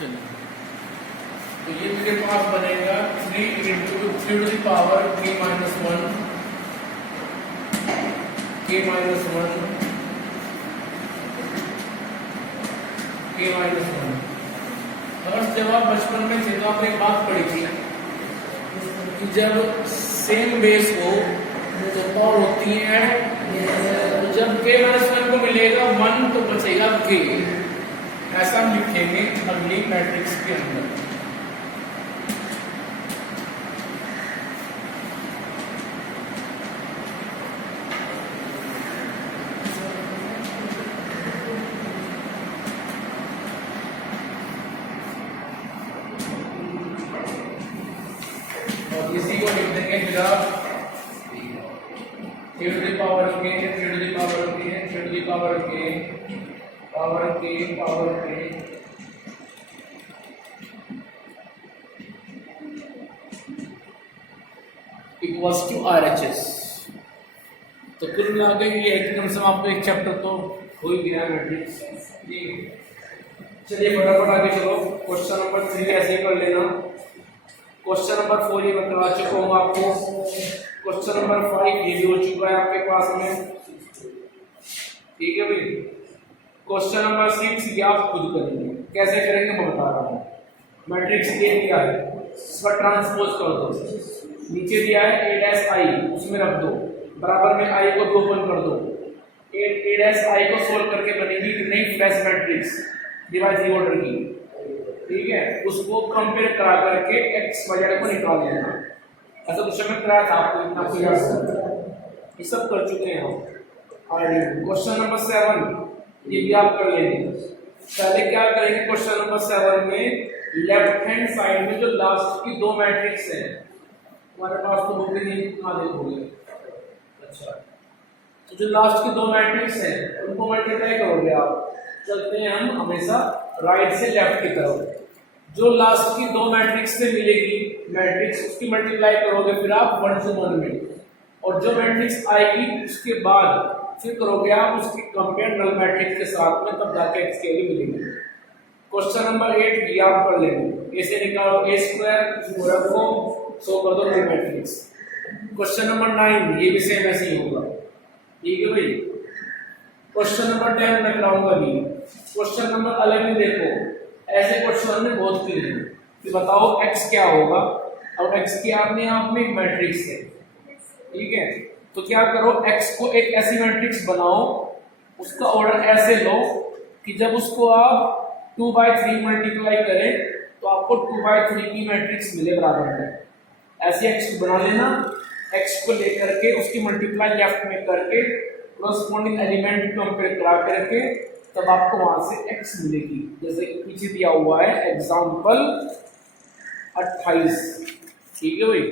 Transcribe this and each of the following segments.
चलिए, तो ये मेरे पास बनेगा 3 into 3 to the power k minus 1 k minus 1 k minus 1। अगर जब आप बचपन में थे तो आपने एक बात पढ़ी थी कि जब सेम बेस हो तो पावर होती है, तो जब k माइनस 1 को मिलेगा 1 तो बचेगा k। ऐसा हम लिखेंगे अगली मैट्रिक्स के अंदर। और इसी को लिख देंगे फिर आप 3 to the power k 3 to the power k 3 to the power k power k equals to RHS। तो कुल मिला के ये एकदम से आपको एक चैप्टर तो हो ही गया मैट्रिक्स। चलिए फटाफट आगे चलो, क्वेश्चन नंबर 3 ऐसे ही कर लेना। क्वेश्चन नंबर 4 ये मैं करवा चुका हूँ आपको। क्वेश्चन नंबर 5 ये भी हो चुका है आपके पास में, ठीक है भाई। क्वेश्चन नंबर 6 ये आप खुद करेंगे, कैसे करेंगे मैं बता रहा हूँ। मैट्रिक्स ए दिया है, इसका ट्रांसपोज कर दो, नीचे दिया है a डैश i, उसमें रख दो, बराबर में i को 2 ओपन कर दो। a डैश i को सोल्व करके बनेगी नई फ्लैश मैट्रिक्स डिवाइजिंग ऑर्डर की, ठीक है। उसको कंपेयर करा करके x वगैरह को निकाल लेना। ऐसा कुछ मैं कराया था आपको, इतना आपको याद है, ये सब कर चुके हैं हम। और क्वेश्चन नंबर 7 ये भी आप कर लेंगे। पहले क्या करेंगे, क्वेश्चन नंबर 7 में लेफ्ट हैंड साइड में जो लास्ट की 2 मैट्रिक्स है, हमारे पास तो बुक नहीं, कहाँ देखोगे। अच्छा, तो जो लास्ट की 2 मैट्रिक्स है उनको मल्टीप्लाई करोगे आप। चलते हैं हम हमेशा राइट से लेफ्ट की तरफ। जो लास्ट की 2 मैट्रिक्स से मिलेगी मैट्रिक्स, उसकी मल्टीप्लाई करोगे फिर आप 1 to 1 में, और जो मैट्रिक्स आएगी उसके बाद फिर करोगे आप उसकी कंपेयर नल मैट्रिक्स के साथ में, तब जाके x के लिए मिलेगी। क्वेश्चन नंबर 8 ये आप कर लेंगे, ऐसे निकालो a स्क्वायर रखो, सो कर दो नल मैट्रिक्स। क्वेश्चन नंबर 9 ये भी सेम ऐसे ही होगा, ठीक है भाई। क्वेश्चन नंबर 10 मैं कराऊंगा भी। क्वेश्चन नंबर 11 देखो, ऐसे क्वेश्चन हमने बहुत किए हैं कि बताओ x क्या होगा, और x की आपने आप में एक मैट्रिक्स है, ठीक है। तो क्या करो, x को एक ऐसी मैट्रिक्स बनाओ, उसका ऑर्डर ऐसे लो कि जब उसको आप 2/3 मल्टीप्लाई करें तो आपको 2/3 की मैट्रिक्स मिले बराबर में। ऐसे x बना लेना, x को लेकर के उसकी मल्टीप्लाई लेफ्ट में करके कॉरस्पॉन्डिंग एलिमेंट कंपेयर करा करके तब आपको वहां से x मिलेगी। जैसे कि पीछे दिया हुआ है एग्जांपल 28, ठीक है भाई।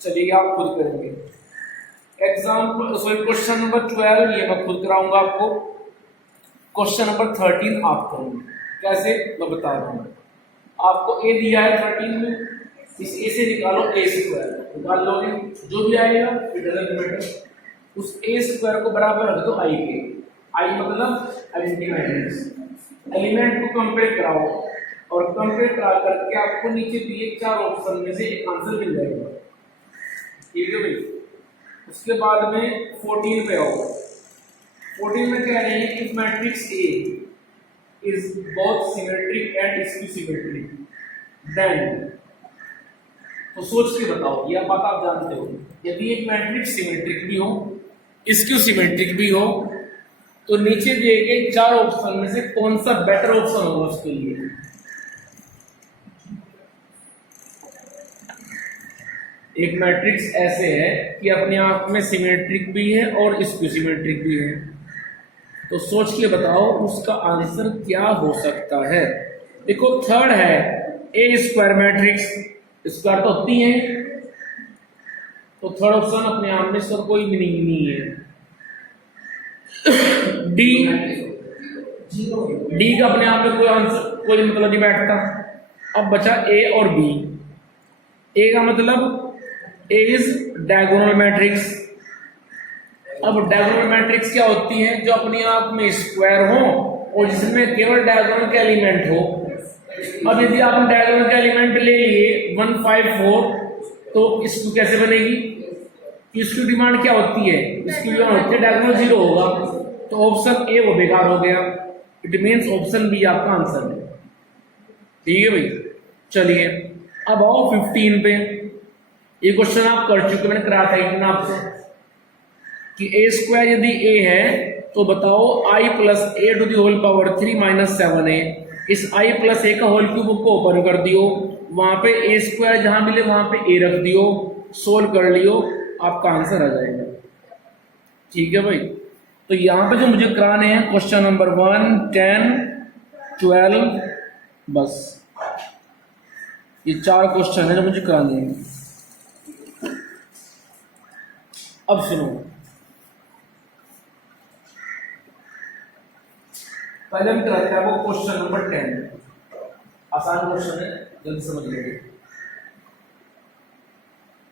चलिए आप खुद करेंगे एग्जांपल। सॉरी, क्वेश्चन नंबर 12 ये मैं खुद कराऊंगा आपको। क्वेश्चन नंबर 13 आप करेंगे, कैसे मैं बता रहा हूँ। आपको a दिया है 13 में, इस a से निकालो a स्क्वायर, निकाल लोगे जो भी आएगा इट डजंट मैटर। उस a स्क्वायर को बराबर रख दो i के, i मतलब आइडेंटिटी मैट्रिक्स। एलिमेंट को कंपेयर कराओ, और कंपेयर करा करके आपको नीचे दिए 4 ऑप्शन में से एक आंसर मिल जाएगा, ठीक है भाई। उसके बाद में 14 पे आओ। 14 में कह रहे हैं if matrix A is both symmetric and skew-symmetric then, तो सोच के बताओ, यह बात आप जानते हो। यदि एक मैट्रिक्स सिमेट्रिक भी हो, स्क्यू-सिमेट्रिक भी हो, तो नीचे दिए गए 4 ऑप्शन में से कौन सा बेटर ऑप्शन होगा उसके लिए। एक मैट्रिक्स ऐसे है कि अपने आप में सिमेट्रिक भी है और स्क्यू-सिमेट्रिक भी है, तो सोच के बताओ उसका आंसर क्या हो सकता है। देखो थर्ड है a स्क्वायर मैट्रिक्स, स्क्वायर तो होती है, तो थर्ड ऑप्शन अपने आप में इसका कोई मीनिंग नहीं है। डी का अपने आप में कोई आंसर कोई मतलब नहीं बैठता। अब बचा a और b। a का मतलब A इज डायगोनल मैट्रिक्स। अब डायगोनल मैट्रिक्स क्या होती है, जो अपने आप में स्क्वायर हो और जिसमें केवल डायगोनल के एलिमेंट हो, अब यदि आपने डायगोनल का एलिमेंट ले लिए 154, तो इसको कैसे बनेगी? इसकी डिमांड क्या होती है? इसकी डिमांड होती है डायगोनल 0 होगा, तो ऑप्शन ए वो बेकार हो गया। इट मीन्स ऑप्शन बी आपका आंसर है। ठीक है भाई, चलिए अब आओ 15 पे। ये क्वेश्चन आप कर चुके, मैंने कराया था इतना आपसे कि ए स्क्वायर यदि ए है तो बताओ I plus A to the whole power 3 minus 7a। इस आई प्लस ए का होल क्यूब को ओपन कर दियो, वहां पे ए स्क्वायर जहां मिले वहां पे ए रख दियो, सोल्व कर लियो, आपका आंसर आ जाएगा। ठीक है भाई, तो यहां पे जो मुझे कराने हैं क्वेश्चन नंबर 1, 10, 12, बस ये 4 क्वेश्चन है जो मुझे कराने हैं। अब सुनो, पहले हम कराते हैं आपको क्वेश्चन नंबर 10। आसान क्वेश्चन है, जल्दी समझ लेंगे।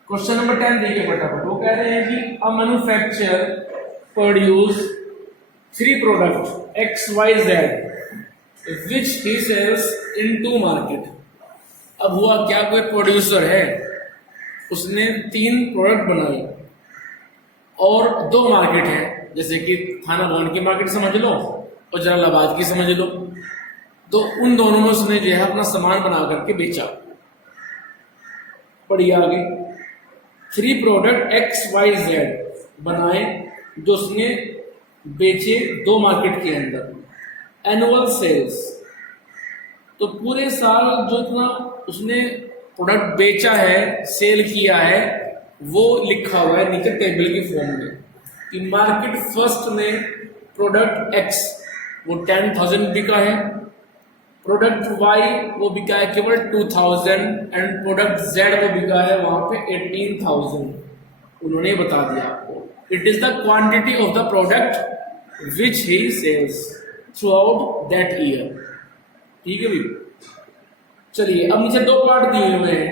क्वेश्चन नंबर 10 देखिए फटाफट। वो कह रहे हैं कि a manufacturer produce 3 product X Y Z which he sells in 2 market. अब हुआ क्या, कोई प्रोड्यूसर है, उसने 3 प्रोडक्ट बनाए और 2 मार्केट है, जैसे कि थाना भवन की मार्केट समझ लो और जलालाबाद की समझ लो। तो उन दोनों में उसने जो है अपना सामान बना करके बेचा। पढ़िए आगे, 3 प्रोडक्ट एक्स वाई जेड बनाए जो उसने बेचे 2 मार्केट के अंदर। एनुअल सेल्स, तो पूरे साल जो इतना उसने प्रोडक्ट बेचा है, सेल किया है, वो लिखा हुआ है नीचे टेबल की फॉर्म में कि मार्केट फर्स्ट में प्रोडक्ट एक्स वो 10,000 बिका है, प्रोडक्ट वाई वो बिका है केवल 2,000 एंड प्रोडक्ट जेड वो बिका है वहां पे 18,000। उन्होंने बता दिया आपको, it is the quantity of the product which he sells throughout that year. ठीक है भाई, चलिए अब नीचे 2 पार्ट दिए हुए हैं,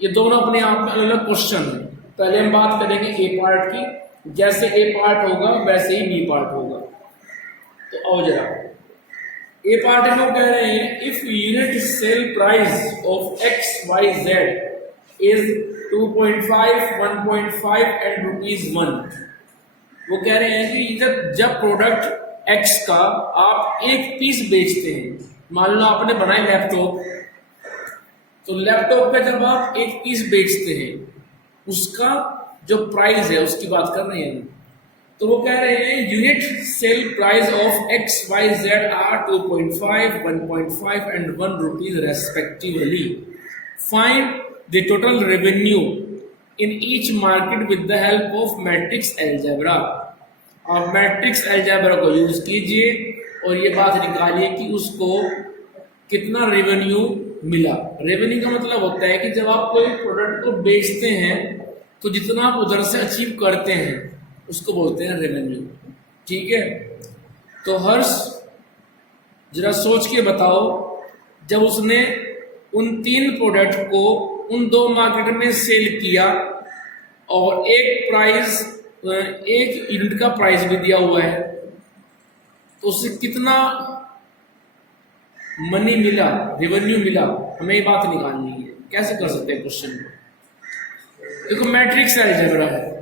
ये दोनों अपने आप में अलग अलग क्वेश्चन है। पहले हम बात करेंगे ए पार्ट की, जैसे ए पार्ट होगा वैसे ही बी पार्ट होगा। तो आओ जरा, ए पार्ट में कह रहे हैं if unit sale price of X Y Z is 2.5, 1.5 and ₹1। वो कह रहे हैं कि जब प्रोडक्ट एक्स का आप 1 पीस बेचते हैं, मान लो आपने बनाए लैपटॉप, तो लैपटॉप का जब आप 1 पीस बेचते हैं उसका जो प्राइस है उसकी बात कर रहे हैं। तो वो कह रहे हैं unit sale price of X Y Z are 2.5, 1.5 and ₹1 respectively. Find the total revenue in each market with the help of matrix algebra. आप मैट्रिक्स अलजेब्रा को यूज कीजिए और ये बात निकालिए कि उसको कितना रेवेन्यू मिला। रेवेन्यू का मतलब होता है कि जब आप कोई प्रोडक्ट को बेचते हैं तो जितना आप उधर से अचीव करते हैं उसको बोलते हैं रेवेन्यू। ठीक है, तो हर्ष जरा सोच के बताओ, जब उसने उन 3 प्रोडक्ट को उन 2 मार्केट में सेल किया और एक यूनिट का प्राइस भी दिया हुआ है, तो उससे कितना मनी मिला, रेवेन्यू मिला, हमें ये बात निकालनी है। कैसे कर सकते हैं क्वेश्चन को? देखो मैट्रिक्स अलजेब्रा है,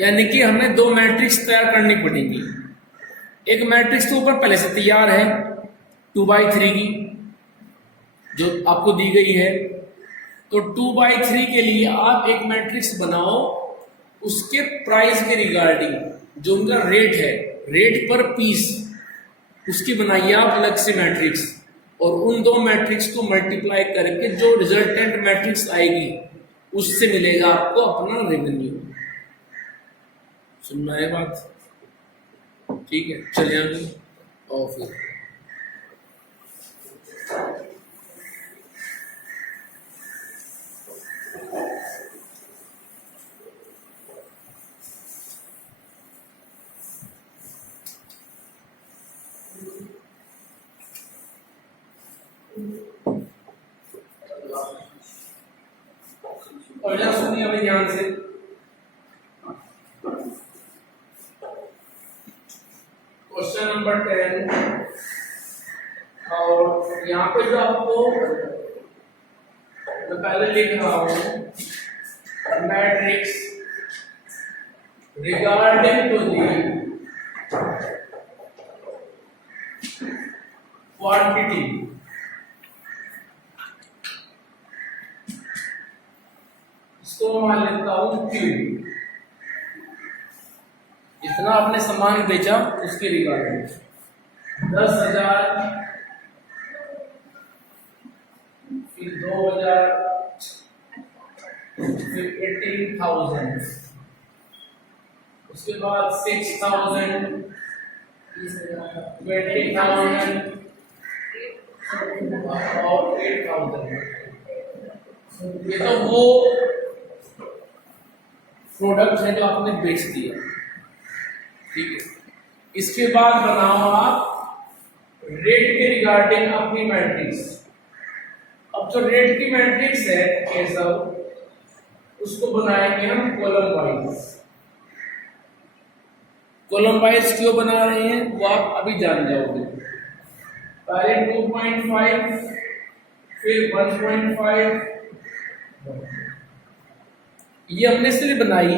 यानी कि हमें 2 मैट्रिक्स तैयार करनी पड़ेगी। एक मैट्रिक्स तो ऊपर पहले से तैयार है 2/3 की जो आपको दी गई है, तो 2/3 के लिए आप एक मैट्रिक्स बनाओ, उसके प्राइस के रिगार्डिंग जो उनका रेट है, रेट पर पीस, उसकी बनाइए आप अलग से मैट्रिक्स, और उन 2 मैट्रिक्स को मल्टीप्लाई करके जो रिजल्टेंट मैट्रिक्स आएगी उससे मिलेगा आपको अपना रेवेन्यू। सुनना है बात? ठीक है, चलिए आगे। और फिर और जरा सुनिए अभी ध्यान से। क्वेश्चन नंबर 10, और यहाँ पे जो आपको मैं पहले लिख रहा हूँ matrix regarding to the quantity, इसको मान लेता हूँ Q, जितना आपने सामान बेचा उसके रिगार्डिंग 10,000, फिर 2,000, फिर 18,000, उसके बाद 6,000, 20,000 और 8,000। ये तो वो प्रोडक्ट है जो आपने बेच दिया, ठीक है। इसके बाद बनाओ आप रेट के रिगार्डिंग अपनी मैट्रिक्स। अब जो रेट की मैट्रिक्स है ये सब, उसको बनाएंगे हम कॉलम वाइज। कॉलम वाइज क्यों बना रहे हैं वो आप अभी जान जाओगे। पहले 2.5, फिर 1.5, ये हमने इसलिए बनाई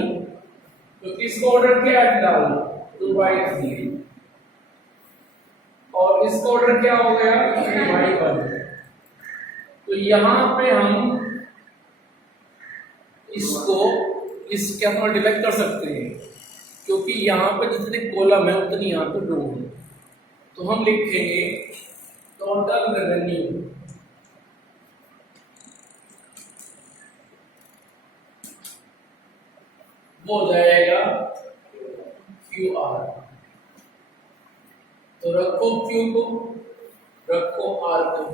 तो इसको ऑर्डर क्या डाल 2/3, और इसका ऑर्डर क्या हो गया 3/1। तो यहां पे हम इसको इसके अंदर डिवाइड कर सकते हैं, क्योंकि यहाँ पे जितने कॉलम है उतनी यहाँ पे रो है। तो हम लिखेंगे टोटल रेवेन्यू वो हो जाएगा QR। तो रखो Q को, रखो R को।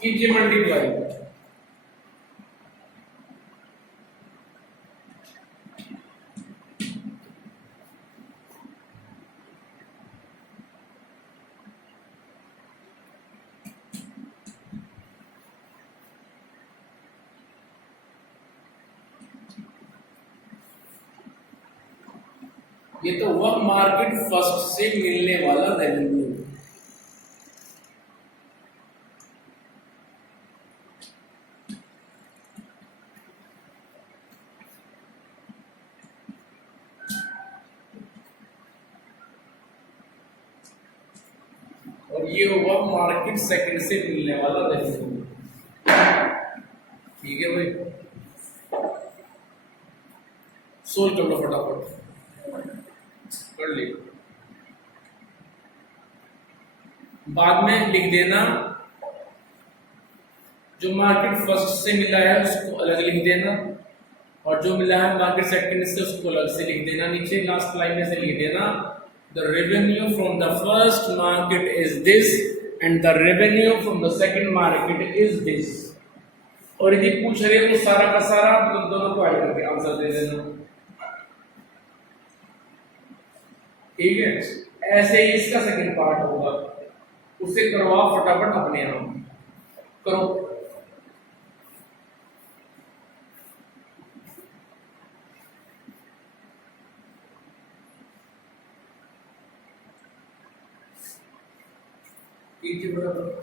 कीजिए मल्टीप्लाई। ये तो वह मार्केट फर्स्ट से मिलने वाला रेवेन्यू। और ये होगा मार्केट सेकंड से मिलने वाला रेवेन्यू। ठीक है भाई, सोल्व कर लो फटाफट, कर ली। बाद में लिख देना जो मार्केट फर्स्ट से मिला है उसको अलग लिख देना, और जो मिला है मार्केट सेकंड से उसको अलग से लिख देना। नीचे लास्ट लाइन में से लिख देना the revenue from the first market is this and the revenue from the second market is this। और यदि पूछ रहे हो तो सारा का सारा दोनों को ऐड करके आंसर दे देना। ठीक है, ऐसे ही इसका सेकंड पार्ट होगा, उसे करवाओ फटाफट अपने आप करो। बराबर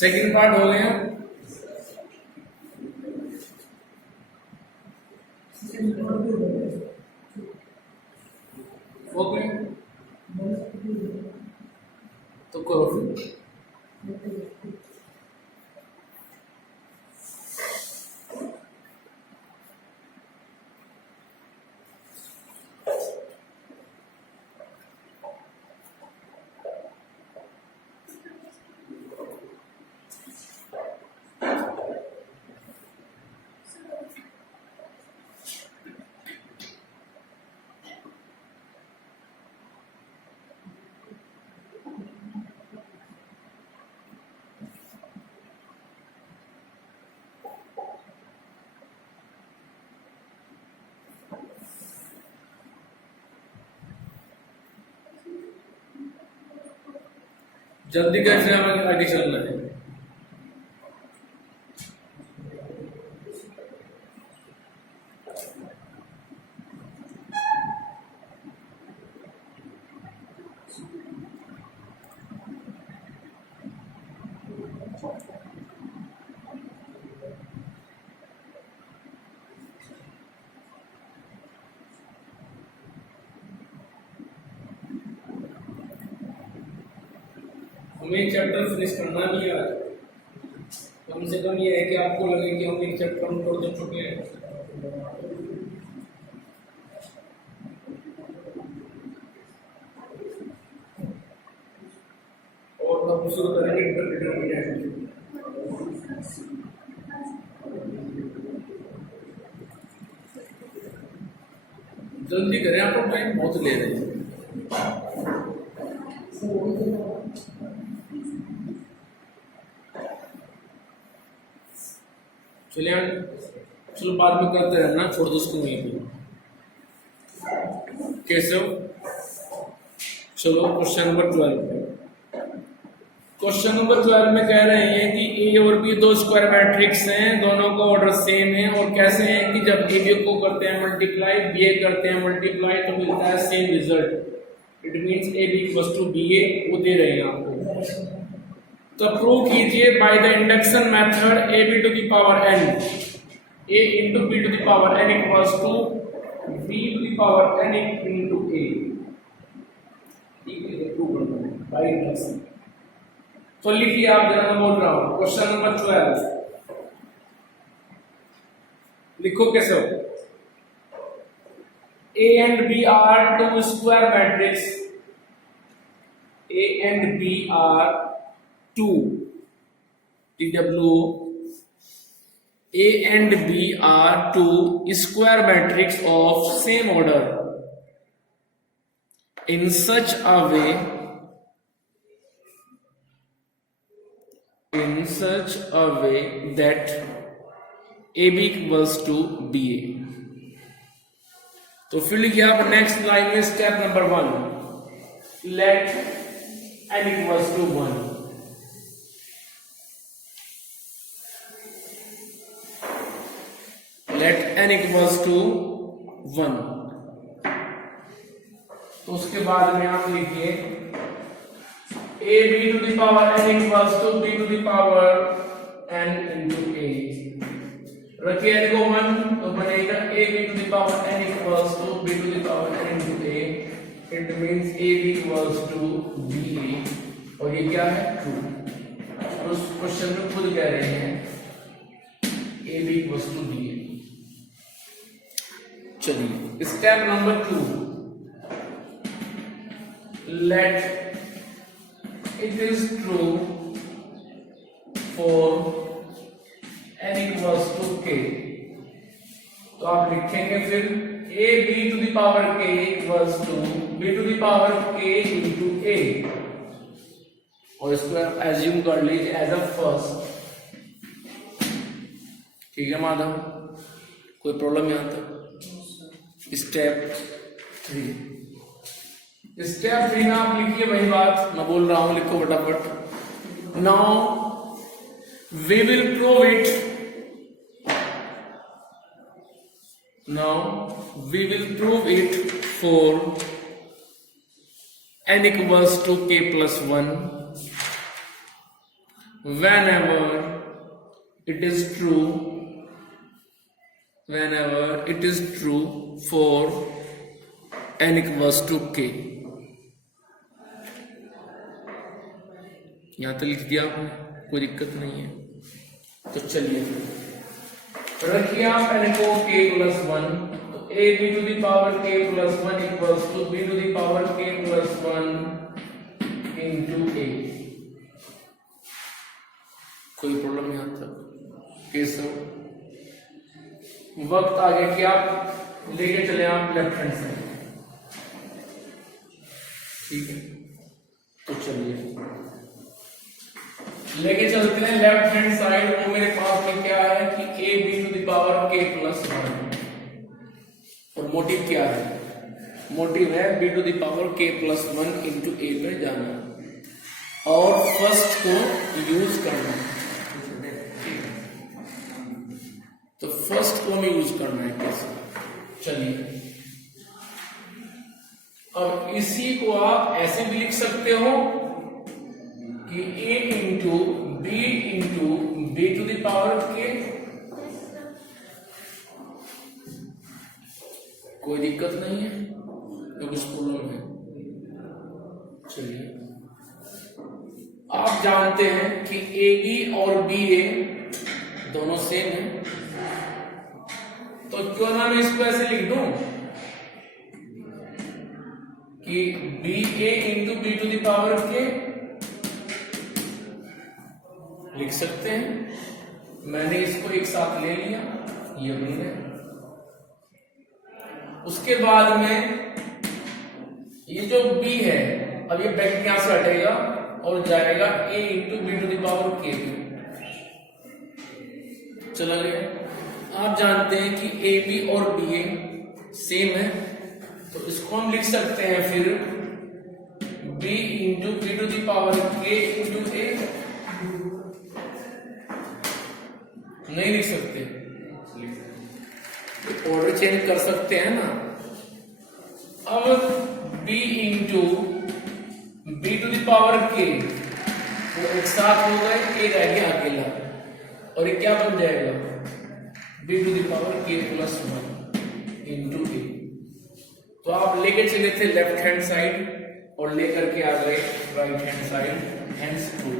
सेकंड पार्ट हो गया। ओके, तो करो फिर। जल्दी कैसे हमें आगे चलना है। हमें चैप्टर फिनिश करना नहीं है आज। कम से कम ये है कि आपको लगे कि हम एक चैप्टर हम कर तो चुके हैं। और तब शुरू करेंगे इंटरमीडिएट। जल्दी करें, आपको टाइम बहुत ले रहे हैं। चलिए चलो बाद में करते रहना, छोड़ दो उसको वहीं पे। कैसे हो? चलो क्वेश्चन नंबर 12। क्वेश्चन नंबर 12 में कह रहे हैं कि ए और बी दो स्क्वायर मैट्रिक्स हैं, दोनों का ऑर्डर सेम है, और कैसे हैं कि जब ए बी को करते हैं मल्टीप्लाई, बी ए करते हैं मल्टीप्लाई, तो मिलता है same result. It means A B equals to B A. वो दे रहे हैं आपको, तो प्रूव कीजिए by the induction method A B to the power n, A into B to the power n equals to B to the power n into A. Prove करना है by induction. तो लिखिए आप, जरा मैं बोल रहा हूं क्वेश्चन नंबर 12 लिखो कैसे हो। A and B are two square matrix, A and B are two TW, A and B are two square matrix of same order in such a way that AB equals to BA। तो फिर लिखिए आप next line में step number 1, let n equals to 1। Let n equals to 1। तो उसके बाद में आप लिखिए a b to the power n equals to b to the power n into a। रखिए n को 1 तो बनेगा a b to the power n equals to b to the power n into a। It means a b equals to b a, और ये क्या है true. उस question में खुद कह रहे हैं a b equals to b a। चलिए step number 2, let it is true for n equals to k। तो आप लिखेंगे फिर a b to the power k equals to b to the power k into a, और इसको आप assume कर लीजिए एज अ फर्स्ट। ठीक है माधव, कोई प्रॉब्लम यहां तक? स्टेप 3, स्टेप 3 आप लिखिए, वही बात मैं बोल रहा हूं, लिखो फटाफट। Now we will prove it, now we will prove it for n equals to k plus 1 whenever it is true, whenever it is true for n equals to k। यहां तक लिख दिया आपने, कोई दिक्कत नहीं है। तो चलिए रखिए आप n को k plus 1, तो a b to the power k plus 1 equals to b to the power k plus 1 into a। कोई प्रॉब्लम यहाँ तक? कैसे वक्त आ गया कि आप लेके चले आप लेफ्ट हैंड साइड, ठीक है? तो चलिए लेके चलते हैं लेफ्ट हैंड साइड। वो मेरे पास में क्या है कि a b to the power k plus 1, और मोटिव क्या है? मोटिव है b to the power k plus 1 into a पे जाना और फर्स्ट को यूज करना। तो फर्स्ट को हमें यूज करना है कैसे? चलिए अब इसी को आप ऐसे भी लिख सकते हो कि a into b to the power k। कोई दिक्कत नहीं है, तो कुछ प्रॉब्लम है? चलिए आप जानते हैं कि ab और ba दोनों सेम है, तो क्यों ना मैं इसको ऐसे लिख दूं कि ba into b to the power k लिख सकते हैं। मैंने इसको एक साथ ले लिया, ये बन गया। उसके बाद में ये जो b है, अब ये ब्रैकेट यहां से हटेगा और जाएगा a into B to the power k। चला गया। आप जानते हैं कि ए बी और बी ए सेम है, तो इसको हम लिख सकते हैं फिर b into B to the power k into A. नहीं लिख सकते, ऑर्डर चेंज कर सकते हैं ना। अब b into B to the power k वो एक साथ हो गए, a रह गया अकेला, और ये क्या बन जाएगा? b to the power k plus 1 into a। तो आप लेके चले थे लेफ्ट हैंड साइड और लेकर के आ गए right hand side, hands true.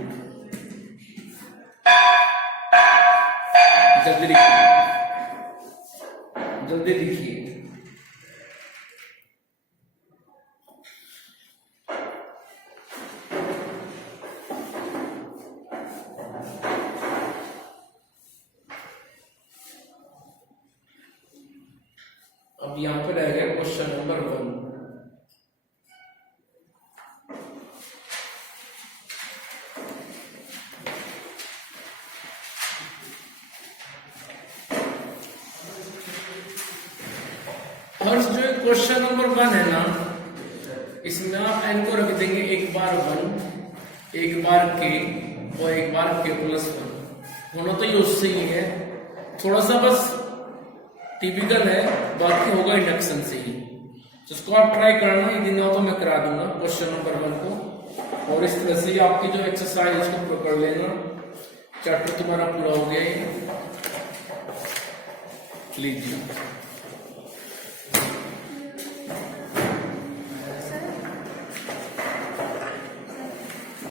जल्दी लिखिए, जल्दी लिखिए। अब यहां पे रह गया क्वेश्चन नंबर 1। और जो क्वेश्चन नंबर 1 है ना, इसमें आप n को रख देंगे एक बार 1, एक बार k और एक बार k प्लस 1। होना तो ये उससे ही है, थोड़ा सा बस टिपिकल है, बाकी होगा इंडक्शन से ही। तो इसको आप ट्राई करना, यदि ना हो तो मैं करा दूंगा क्वेश्चन नंबर 1 को। और इस तरह से आपकी जो एक्सरसाइज है उसको पकड़ लेना। चैप्टर तुम्हारा पूरा हो गया है, लीजिए।